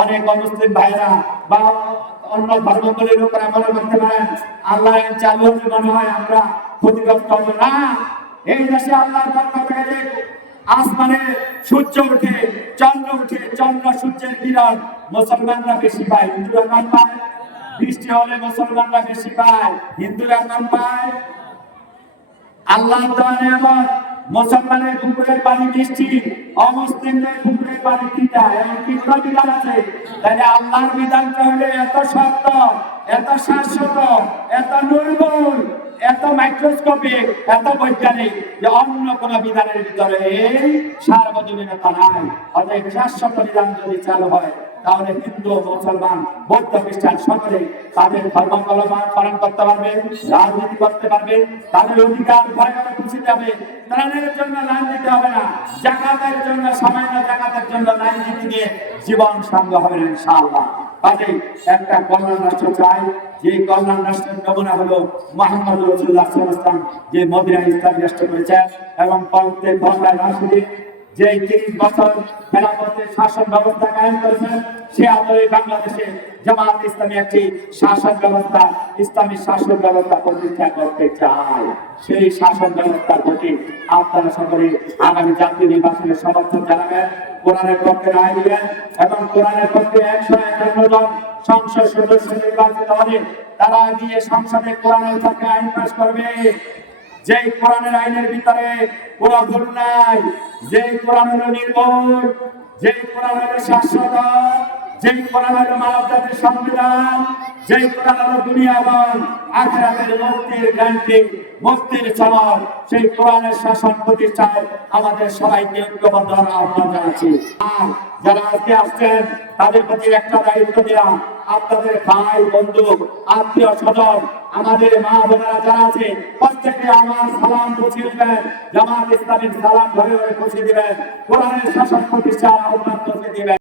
অনেক অমুসলিম ভাইরা বা অন্য ধর্মগুলির লোকেরা মনে করতে পারেন। আল্লাহ চালু হলে মনে হয় আমরা ক্ষতিগ্রস্ত হব না। এই দেশে থেকে আসমানে সূর্য উঠে চন্দ্র উঠে চন্দ্র সূর্যের কিরণ মুসলমানরা বেশি পায়, হিন্দুরা কম পায়। বৃষ্টি হলে মুসলমানরা বেশি পায়, হিন্দুরা কম পায়। আল্লাহ নিয়ামত মুসলমানের পুকুরের পানি মিষ্টি, অমুসলিমদের পুকুরের পানি তিতা এমন বিধান আছে। তাহলে আল্লাহর বিধানটা হলে এত শক্ত, এত শাশ্বত, এত নির্ভুল, এত মাইক্রোস্কোপিক এত বৈজ্ঞানিক যে অন্য কোন বিধানের ভিতরে সার্বজনীনতা নাই। অতএব শাশ্বত বিধান যদি চালু হয় তাহলে হিন্দু, মুসলমান, বৌদ্ধ, খ্রিস্টান সকলে তাদের ধর্ম পালন করতে পারবে, রাজনীতি করতে পারবে, তাদের অধিকার ঘরে ঘরে খুশি যাবে। তাদের জন্য লাইন দিতে হবে না, জাকাতের জন্য সামান্য জাকাতের জন্য লাইন জীবন সঙ্গ হবে না, ইনশাআল্লাহ। একটা কল্যাণ রাষ্ট্র চাই যে কল্যাণ রাষ্ট্রের নমুনা হলো মোহাম্মদ রসুল্লাহ যে মদিনা ইসলাম রাষ্ট্র করেছেন এবং ঘন্টায় রাষ্ট্রীয় যে তিরিশ বছর খেলাপথের শাসন ব্যবস্থা কায়েম করেছেন, সে আদলে বাংলাদেশে জামাত ইসলামী একটি শাসন ব্যবস্থা, ইসলামী শাসন ব্যবস্থা প্রতিষ্ঠা করতে চায়। সেই শাসন ব্যবস্থার প্রতি আপনারা সকলে আগামী জাতীয় নির্বাচনের সমর্থন জানাবেন, কোরআনের পক্ষে রায় দিবেন এবং কোরআনের পক্ষে একশো একান্ন জন সংসদ সদস্য নির্বাচিত হবে তারা গিয়ে সংসদে কোরআনের পক্ষে আইন পাশ করবে। যেই কোরআনের আইনের ভিতরে কোন ভুল নাই, যেই কোরআন হলো নির্ভর, যেই কোরআন হলো শাশ্বত, যেই কোরআন হলো মানব জাতির সংবিধান, যেই কোরআন হলো দুনিয়া এবং আখেরাতের মুক্তির গ্যারান্টি মুক্তির চমক সেই কোরআনের শাসন প্রতিষ্ঠায় আমাদের সবাইকে ঐক্যবদ্ধ আহ্বান জানাচ্ছি। আর যারা আজকে আসছেন, তাদের প্রতি একটা দায়িত্ব দিলাম আপনাদের ভাই, বন্ধু, আত্মীয় স্বজন, আমাদের মা বোনেরা যারা আছে, প্রত্যেকে আমার সালাম পৌঁছে দিবেন, জামাত ইসলামের সালাম ঘরে ঘরে পৌঁছে দিবেন, কোরআনের শাসন প্রতিষ্ঠা আহ্বান পৌঁছে দিবেন।